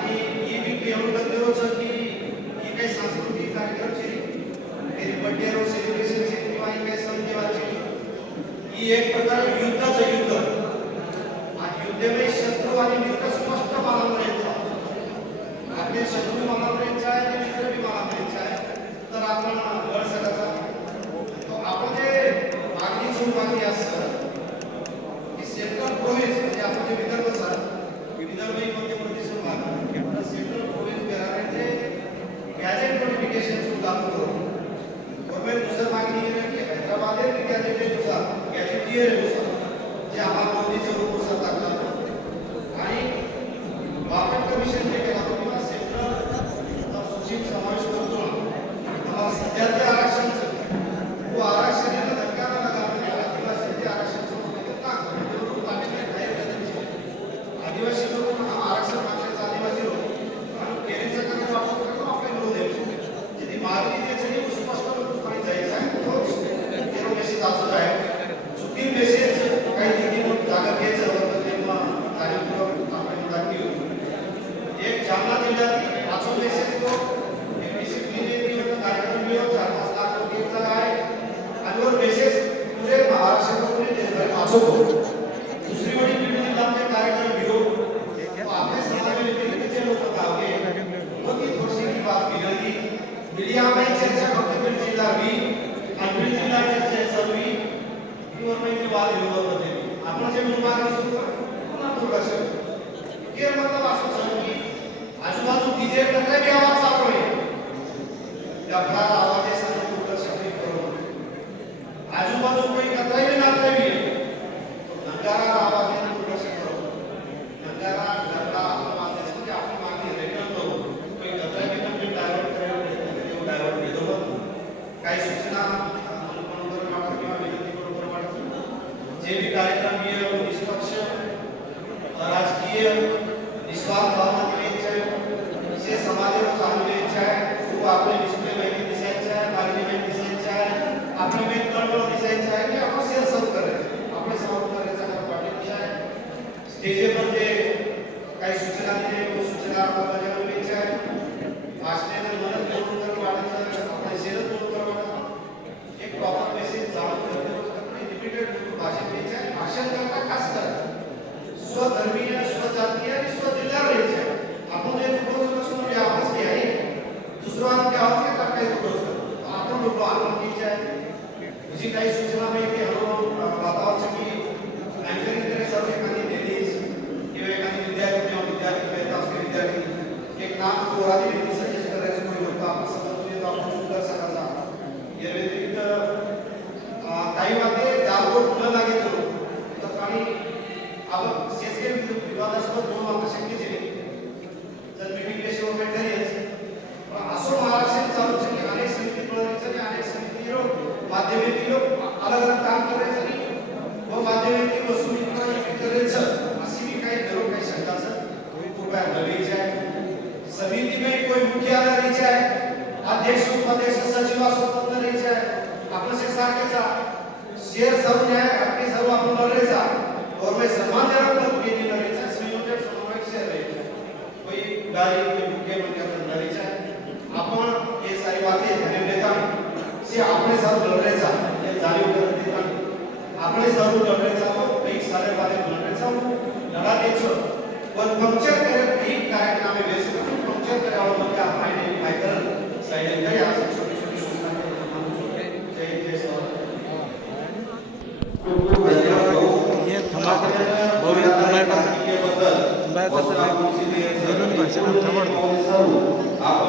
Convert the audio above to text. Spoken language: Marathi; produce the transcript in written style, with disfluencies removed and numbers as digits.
आणि ही बी एवढं गरजेचं की ही काही सांस्कृतिक कार्यक्रम છે એ બર્થડે નો સેલિબ્રેશન છે किंवा ही काही सण त्योहार છે ही एक प्रकार युद्धाचं युद्ध आणि युद्धमध्ये शत्रू आणि मित्र स्पष्ट मानवण्याचा आपले शत्रू मानवण्याचा आहे आणि मित्र बी मानवण्याचा आहे तर आपण लढ सकायचा आपण जे मागणीची मागणी असतं की सेंट्रल प्रोव्हिन्स म्हणजे आपण जे विदर्भ सर विदर्भ ही मध्य प्रदेश भाग सेंट्रल प्रोव्हिन्स बिहारचे गॅजेट नोटिफिकेशन सुद्धा करू गव्हर्नमेंट दुसरं मागणी आहे की हैदराबाद हे गॅजेटेनुसार गॅजेटियरनुसार जे आम्हाला मोदीचं रूपनुसार टाकलं आणि वापर कमिशन जे केला किंवा सेंट्रल सूचित समावेश करतो आम्हाला सध्याचे आरक्षणचं वो आरक्षण याला धक्का न लागणार आदिवासी आरक्षणचं आदिवासी लोक आरक्षण मागण्याचा आदिवासी लोक आणि केरीचा कधी वापर करतो आपल्या विरोध आहे जी मागणी त्याची स्पष्ट रूपाने जायचं आहे तोच केवळ मेसेज असतो आहे चुकी मेसेज काही ठिकाणी जागा घ्यायचं होतं तेव्हा जाणीवपूर्वक आपण दाखवली एक जालना जिल्ह्यातील पाचवा मेसेज तो एक डिसिप्लिनरी कार्यक्रम मिळव 4-5 लाख लोकांचा आहे आणि वो मेसेज पुरे महाराष्ट्रामध्ये देशभर पाचवतो दूसरी बड़ी मीटिंग आमचे कार्यक्रम घेऊ आपल्या समाजामध्ये किती लोक गावगे मग ही थोडीशी की बात केली मीडिया में चर्चा करते बीड जिल्हा भी आणि बीड जिल्ह्याचे सर्वी किंवा म्हणजे वाद विवाद होते आपण जे मुंबई सुरू पुन्हा दुर्लक्ष हे मतलब असं की आजूबाजू डीजे टकराई भी आवाज चालू आहे डबडा आवाज आहे सर्व दुर्लक्ष करून आजूबाजू कोई कतराई भी नाचराई भी नगारा आवाज आहे दुर्लक्ष करून नगारा डबडा आवाज आहे म्हणजे आपण मागणी रेटन लो कोई कतराई भी म्हणजे डायव्हर्ट करायला देतो डायव्हर्ट देतो काही सूचना मनोबरोबर वाटतं किंवा विनंती बरोबर वाटतं जे भी कार्यक्रम आहे निष्पक्ष राजकीय निस्वार्थ भावना द्यायची आहे इसे समाजाला चालू द्यायचे आहे खूप आपले डिस्प्ले माहिती दिसायचं आहे मागणी माहिती दिसायचं आहे आपले मेन कंट्रोल दिसायचं आहे की आपण शेअर सर्व करायचं आपले सर्व करायचा पाठिंबा आहे स्टेजवर जे काही सूचना दिले तो सूचना अंमलबजावणी द्यायची आहे भाषणाने मनच बोलून जर वाढायचं आपण शेअर बोलून वाढायचं एक प्रॉपर मेसेज जाणून करते रिपीटेड भाषण द्यायचे आहे भाषण करता खास कर स्वधर्मीय स्वजातीय आणि स्वजिल्हा राहायचे आपण जे दुसरं नसून जे आवाज घे आहे दुसरं आणि आवाज घेता काही दुसरं आपण लोक आनंद घ्यायचे आहे जी काही सूचना माहिती हळूहळू वातावरण की अँकरिंग करे सर्व एखादी लेडीज किंवा एखादी विद्यार्थी किंवा विद्यार्थी पाहिजे असते विद्यार्थी एक नाम कोरादी व्यक्ती सजेस्ट करायचं कोणी होतं आपण समजून येतो आपण सुद्धा सकाळचा या व्यतिरिक्त काही वाटे दाबोट न लागेल तर आणि आपण शेतकरी विवादास्पद म्हणून आपण शक्य केले जर मीटिंग पेशी वगैरे झालीच पण असो महाराष्ट्रात चालू शकते अनेक समिती बनवायचं आणि अनेक समिती माध्यमिक लोक अलग अलग काम करायचं आणि व माध्यमिक वसुली करायचं अशी भी काही जरूर काही शंका सर कृपया नवीच आहे समिति में कोई मुखिया नहीं है अध्यक्ष उपाध्यक्ष सचिव स्वतंत्र नहीं है आपलं से सारखेचा शेअर सर्व न्याय आपली सर्व आपण लढायचा और मैं सम्मान देना पण केली लढायचा संयोजक समन्वयक शेअर आहे कोई गाडी कोई मुख्यमंत्री आपण लढायचा आपण हे सारी बातें ध्यान देता से आपने सर्व लढायचा हे जाणीव करून देता आपले सर्व लढायचा काही सारे बातें लढायचा लढा द्यायचं पण पंक्चर करत ही कार्यक्रम में व्यस्त पंक्चर करावं म्हणजे आपण आयडेंटिफाय करत सायलेंट